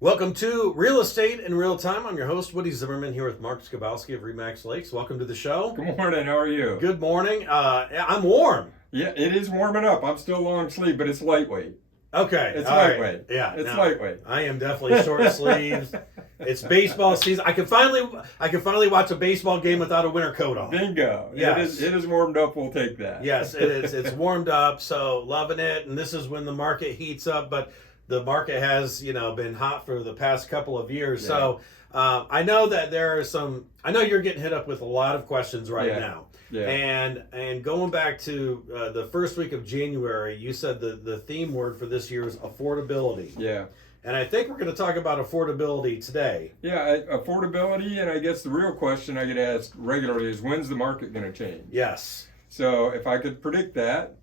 Welcome to Real Estate in Real Time. I'm your host, Woody Zimmerman, here with Mark Skabowski of Remax Lakes. Welcome to the show. Good morning. How are you? Good morning. I'm warm. Yeah, it is warming up. I'm still long sleeve, but it's lightweight. Okay. It's all lightweight. Right. Yeah. It's no, lightweight. I am definitely short sleeves. It's baseball season. I can finally watch a baseball game without a winter coat on. Bingo. Yes. It is warmed up. We'll take that. Yes, it is. It's warmed up, so loving it. And this is when the market heats up, but the market has, been hot for the past couple of years. Yeah. So I know that there are some. I know you're getting hit up with a lot of questions right now. Yeah. And going back to the first week of January, you said the theme word for this year is affordability. Yeah. And I think we're going to talk about affordability today. Yeah, affordability, and I guess the real question I get asked regularly is, when's the market going to change? Yes. So if I could predict that,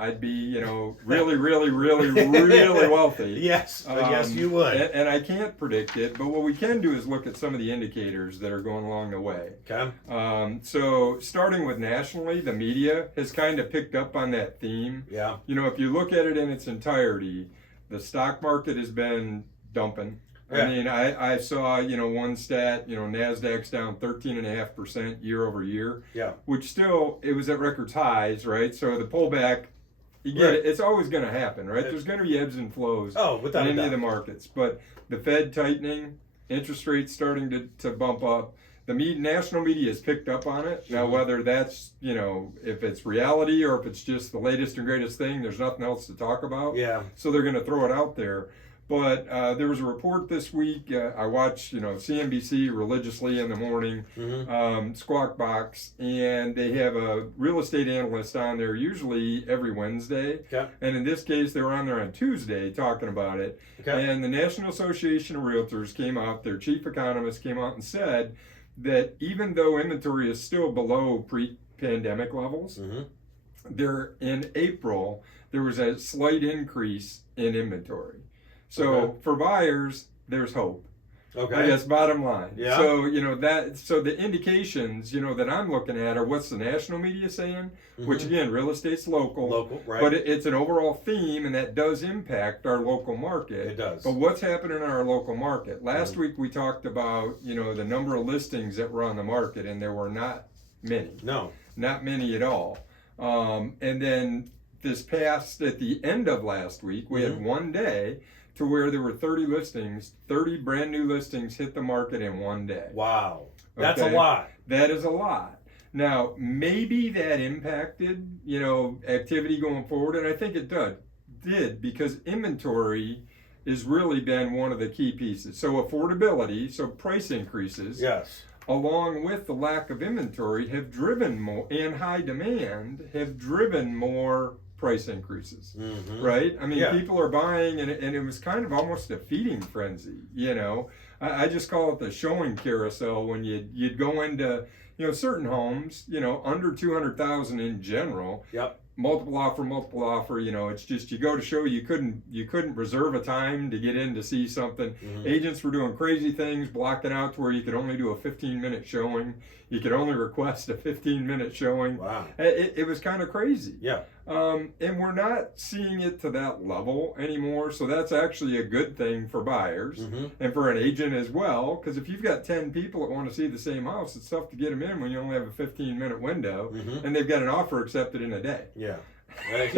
I'd be, really, really, really, really wealthy. Yes, yes, you would. And I can't predict it, but what we can do is look at some of the indicators that are going along the way. Okay. So starting with nationally, the media has kind of picked up on that theme. Yeah. If you look at it in its entirety, the stock market has been dumping. Yeah. I mean, I saw, one stat, NASDAQ's down 13.5% year over year. Yeah. Which still, it was at records highs, right? So the pullback, you get it, it's always going to happen, right? There's going to be ebbs and flows without in any a of the doubt. markets. But the Fed tightening, interest rates starting to bump up. The national media has picked up on it. Now, whether that's, if it's reality or if it's just the latest and greatest thing, there's nothing else to talk about. Yeah. So they're going to throw it out there. But there was a report this week. I watch, CNBC religiously in the morning, Squawk Box, and they have a real estate analyst on there usually every Wednesday. Okay. And in this case, they were on there on Tuesday talking about it. Okay. And the National Association of Realtors came out, their chief economist came out and said that even though inventory is still below pre-pandemic levels, there in April, there was a slight increase in inventory. So for buyers, there's hope. Okay. I guess bottom line. Yeah. So so the indications that I'm looking at are what's the national media saying, which again, real estate's local. Local, right. But it's an overall theme, and that does impact our local market. It does. But what's happening in our local market? Last week we talked about the number of listings that were on the market, and there were not many. No. Not many at all. And then this past at the end of last week, we had one day to where there were 30 listings, 30 brand new listings hit the market in one day. Wow. That's Okay? a lot. That is a lot. Now, maybe that impacted, activity going forward, and I think it did because inventory has really been one of the key pieces. So affordability, so price increases, Yes. along with the lack of inventory have driven more, and high demand have driven more price increases, right? I mean, people are buying, and it was kind of almost a feeding frenzy, I just call it the showing carousel when you'd go into, certain homes, under 200,000 in general. Yep. Multiple offer, it's just you go to show you couldn't reserve a time to get in to see something. Agents were doing crazy things, blocking out to where you could only do a 15-minute showing. You could only request a 15-minute showing. Wow. It was kind of crazy. Yeah. And we're not seeing it to that level anymore, so that's actually a good thing for buyers and for an agent as well, because if you've got 10 people that want to see the same house, it's tough to get them in when you only have a 15-minute window and they've got an offer accepted in a day. Yeah. Right?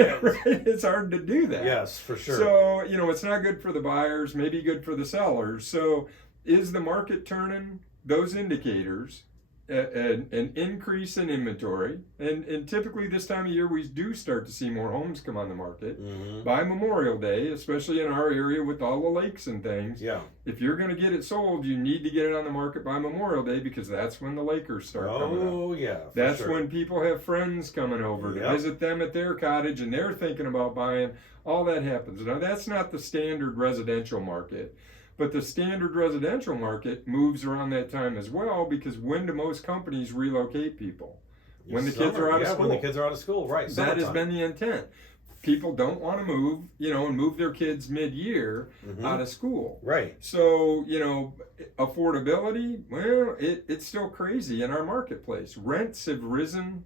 It's hard to do that. Yes, for sure. So, it's not good for the buyers, maybe good for the sellers. So, is the market turning? Those indicators, an increase in inventory, and typically this time of year we do start to see more homes come on the market by Memorial Day, especially in our area with all the lakes and things. Yeah. If you're going to get it sold, you need to get it on the market by Memorial Day because that's when the Lakers start coming up. Oh, yeah. That's when people have friends coming over to Yep. visit them at their cottage and they're thinking about buying. All that happens. Now, that's not the standard residential market, but the standard residential market moves around that time as well because when do most companies relocate people? When the kids are out of school. When the kids are out of school, right. That has been the intent. People don't want to move, and move their kids mid-year out of school. Right. So, affordability, well, it's still crazy in our marketplace. Rents have risen,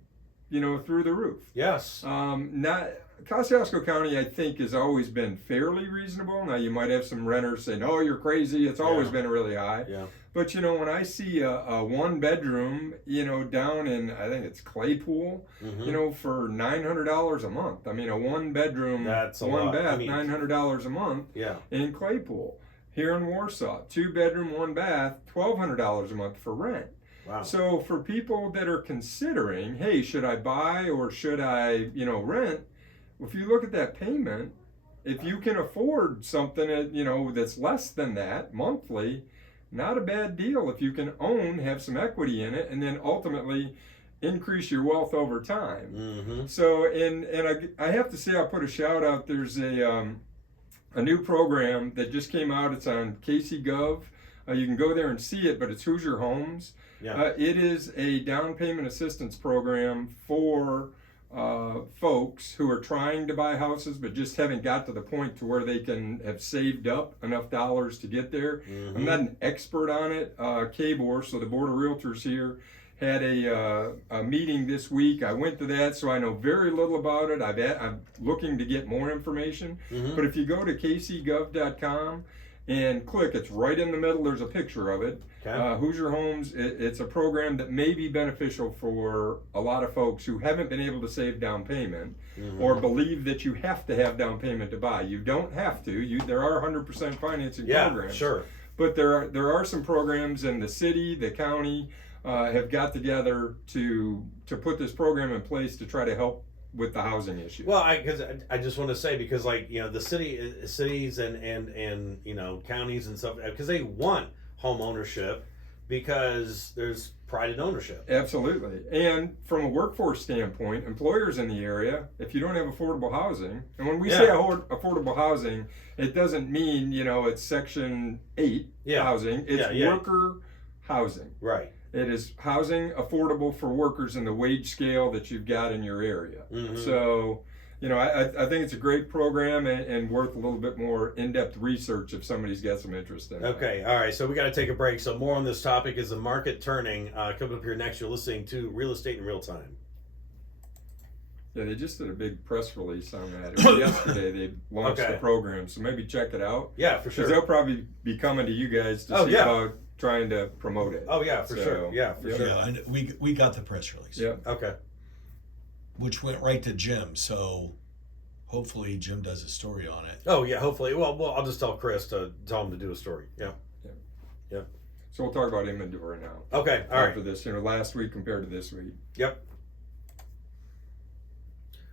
through the roof. Yes. Kosciuszko County, I think, has always been fairly reasonable. Now, you might have some renters saying, "Oh, you're crazy." It's always been really high. Yeah. But, when I see a one-bedroom, down in, I think it's Claypool, for $900 a month. I mean, a one-bedroom, That's a one lot. bath, $900 a month in Claypool. Here in Warsaw, two-bedroom, one bath, $1,200 a month for rent. Wow. So for people that are considering, hey, should I buy or should I, rent? If you look at that payment, if you can afford something that's less than that monthly, not a bad deal. If you can have some equity in it, and then ultimately increase your wealth over time. So, and I have to say, I'll put a shout out. There's a new program that just came out. It's on KC.gov. You can go there and see it, but it's Hoosier Homes. Yeah. It is a down payment assistance program for folks who are trying to buy houses but just haven't got to the point to where they can have saved up enough dollars to get there. I'm not an expert on it. KBOR, so the Board of Realtors here, had a meeting this week. I went to that, so I know very little about it. I'm looking to get more information. But if you go to kcgov.com and click, it's right in the middle, there's a picture of it. Hoosier Homes, it's a program that may be beneficial for a lot of folks who haven't been able to save down payment or believe that you have to have down payment to buy. You don't have to. There are 100% financing programs. Sure. But there are some programs in the city, the county, have got together to put this program in place to try to help with the housing issue. Well, I just want to say, because the cities and counties and stuff, because they want home ownership because there's pride in ownership. Absolutely. And from a workforce standpoint, employers in the area, if you don't have affordable housing, and when we say affordable housing, it doesn't mean it's Section 8 housing. It's worker housing. Right. It is housing affordable for workers in the wage scale that you've got in your area. So, I think it's a great program and worth a little bit more in-depth research if somebody's got some interest in it. Okay, all right, so we got to take a break. So more on this topic is the market turning. Coming up here next, you're listening to Real Estate in Real Time. Yeah, they just did a big press release on that. It was yesterday. They launched the program, so maybe check it out. Yeah, for sure. Because they'll probably be coming to you guys to see about trying to promote it. Oh yeah, for sure. Yeah, for sure. Yeah, we got the press release. Yeah. Okay. Which went right to Jim, so hopefully Jim does a story on it. Oh yeah, hopefully. Well, I'll just tell Chris to tell him to do a story. Yeah. So we'll talk about inventory now. Okay. All right. After this, last week compared to this week. Yep.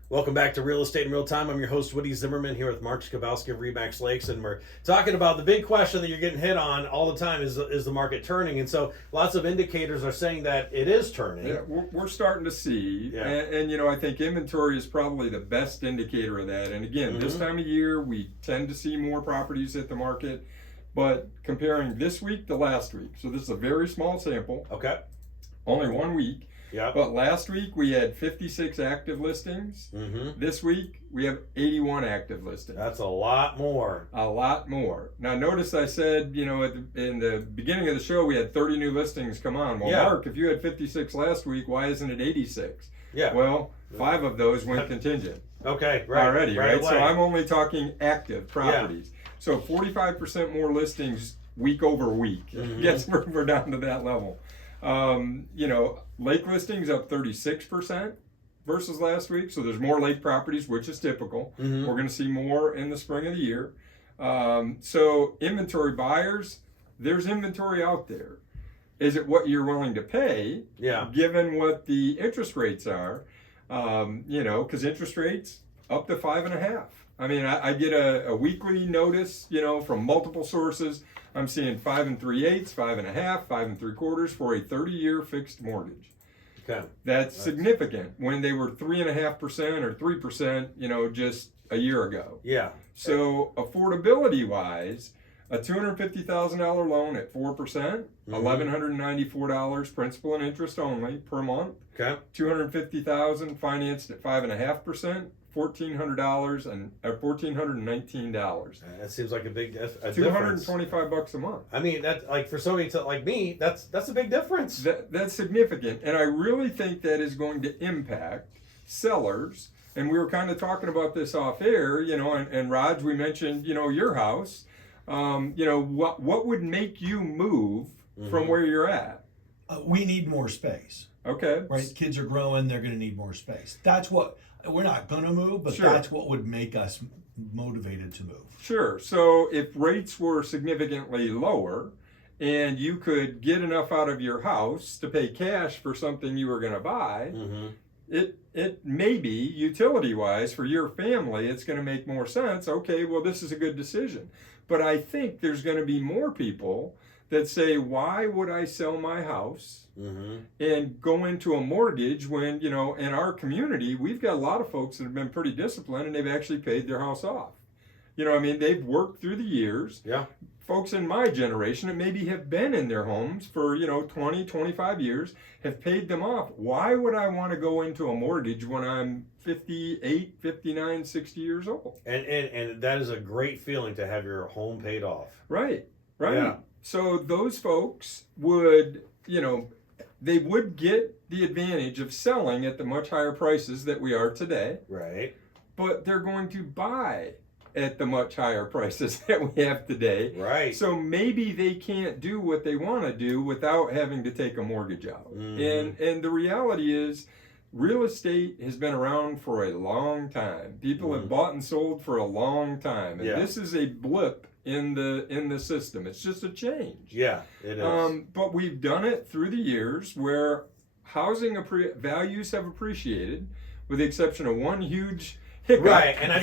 Welcome back to Real Estate in Real Time. I'm your host, Woody Zimmerman, here with Mark Skabowski of Remax Lakes, and we're talking about the big question that you're getting hit on all the time is the market turning? And so lots of indicators are saying that it is turning. Yeah, we're starting to see, and I think inventory is probably the best indicator of that. And again, this time of year, we tend to see more properties hit the market, but comparing this week to last week, so this is a very small sample. Okay. Only 1 week. Yeah. But last week we had 56 active listings. This week we have 81 active listings. That's a lot more. A lot more. Now notice I said, in the beginning of the show we had 30 new listings come on. Well, Mark, if you had 56 last week, why isn't it 86? Yeah. Well, 5 of those went contingent. Okay, right. Already, right? Away. So I'm only talking active properties. So 45% more listings week over week. Yes, we're down to that level. Lake listings up 36% versus last week. So there's more lake properties, which is typical. We're going to see more in the spring of the year. So inventory buyers, there's inventory out there. Is it what you're willing to pay? Yeah. Given what the interest rates are, because interest rates up to 5.5. I mean, I get a weekly notice, from multiple sources. I'm seeing 5 3/8, 5.5, 5 3/4 for a 30-year fixed mortgage. Okay. That's significant when they were 3.5% or 3%, just a year ago. Yeah. So affordability-wise, a $250,000 loan at 4%, $1,194 principal and interest only per month. Okay. $250,000 financed at 5.5%. $1,400 and $1,419. That seems like a big difference. $225 a month. I mean, that for somebody like me, that's a big difference. That's significant, and I really think that is going to impact sellers, and we were kind of talking about this off air, and Raj, we mentioned, your house. What would make you move from where you're at? We need more space. Okay. Right? Kids are growing, they're going to need more space. That's what, we're not going to move, but Sure. that's what would make us motivated to move. Sure. So if rates were significantly lower and you could get enough out of your house to pay cash for something you were going to buy, it may be, utility-wise, for your family, it's going to make more sense. Okay, well, this is a good decision. But I think there's going to be more people that say, why would I sell my house and go into a mortgage when, in our community, we've got a lot of folks that have been pretty disciplined and they've actually paid their house off. They've worked through the years. Yeah. Folks in my generation that maybe have been in their homes for, 20, 25 years, have paid them off. Why would I want to go into a mortgage when I'm 58, 59, 60 years old? And that is a great feeling to have your home paid off. Right. Yeah. So those folks would, they would get the advantage of selling at the much higher prices that we are today. Right. But they're going to buy at the much higher prices that we have today. Right. So maybe they can't do what they want to do without having to take a mortgage out. And the reality is, real estate has been around for a long time. People have bought and sold for a long time. And this is a blip in the system. It's just a change. Yeah, it is. But we've done it through the years where housing values have appreciated, with the exception of one huge hiccup. Right, and I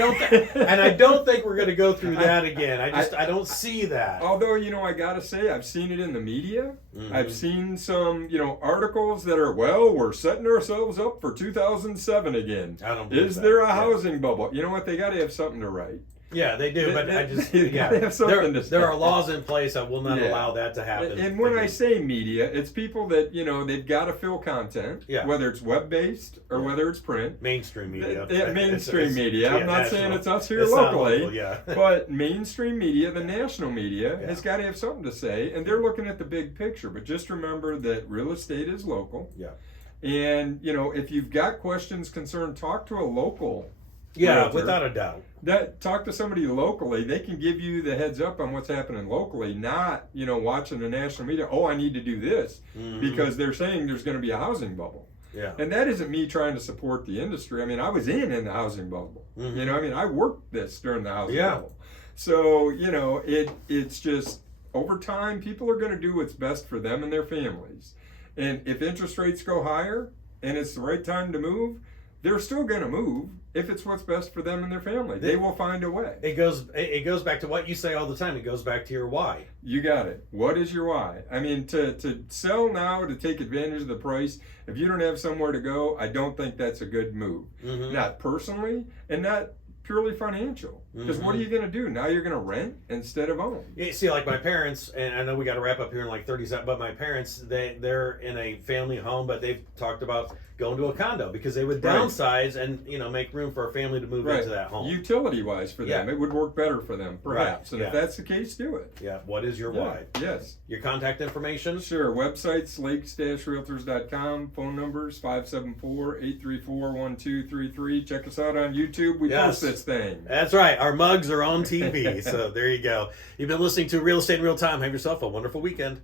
don't think we're going to go through that again. I don't see that. Although, I gotta say, I've seen it in the media. I've seen some, articles that are, we're setting ourselves up for 2007 again. I don't believe Is that. there a housing bubble? You know what? They got to have something to write. Yeah, they do, but They gotta have something to say. there are laws in place that will not allow that to happen. And when I say media, it's people that, they've got to fill content, whether it's web-based or whether it's print. Mainstream media. Mainstream media. I'm not saying it's us here It's not locally, local, but mainstream media, the national media, has got to have something to say, and they're looking at the big picture. But just remember that real estate is local. Yeah. And, if you've got questions, concerned, talk to a local Yeah, realtor. without a doubt. Talk to somebody locally. They can give you the heads up on what's happening locally, not, watching the national media. Oh, I need to do this because they're saying there's going to be a housing bubble. Yeah. And that isn't me trying to support the industry. I mean, I was in the housing bubble. I worked this during the housing bubble. So, it's just over time, people are going to do what's best for them and their families. And if interest rates go higher and it's the right time to move, they're still going to move if it's what's best for them and their family. They will find a way. It goes back to what you say all the time. It goes back to your why. You got it. What is your why? I mean, to sell now to take advantage of the price, if you don't have somewhere to go, I don't think that's a good move. Not personally and not purely financial. Because what are you going to do? Now you're going to rent instead of own. You see, like my parents, and I know we got to wrap up here in like 30 seconds, but my parents, they're in a family home, but they've talked about going to a condo because they would downsize and make room for a family to move into that home. Utility wise for them, it would work better for them, perhaps. And if that's the case, do it. Yeah. What is your why? Yes. Your contact information? Sure. Websites, lakes-realtors.com. Phone numbers 574-834-1233. Check us out on YouTube. We post this thing. That's right. Our mugs are on TV. So there you go. You've been listening to Real Estate in Real Time. Have yourself a wonderful weekend.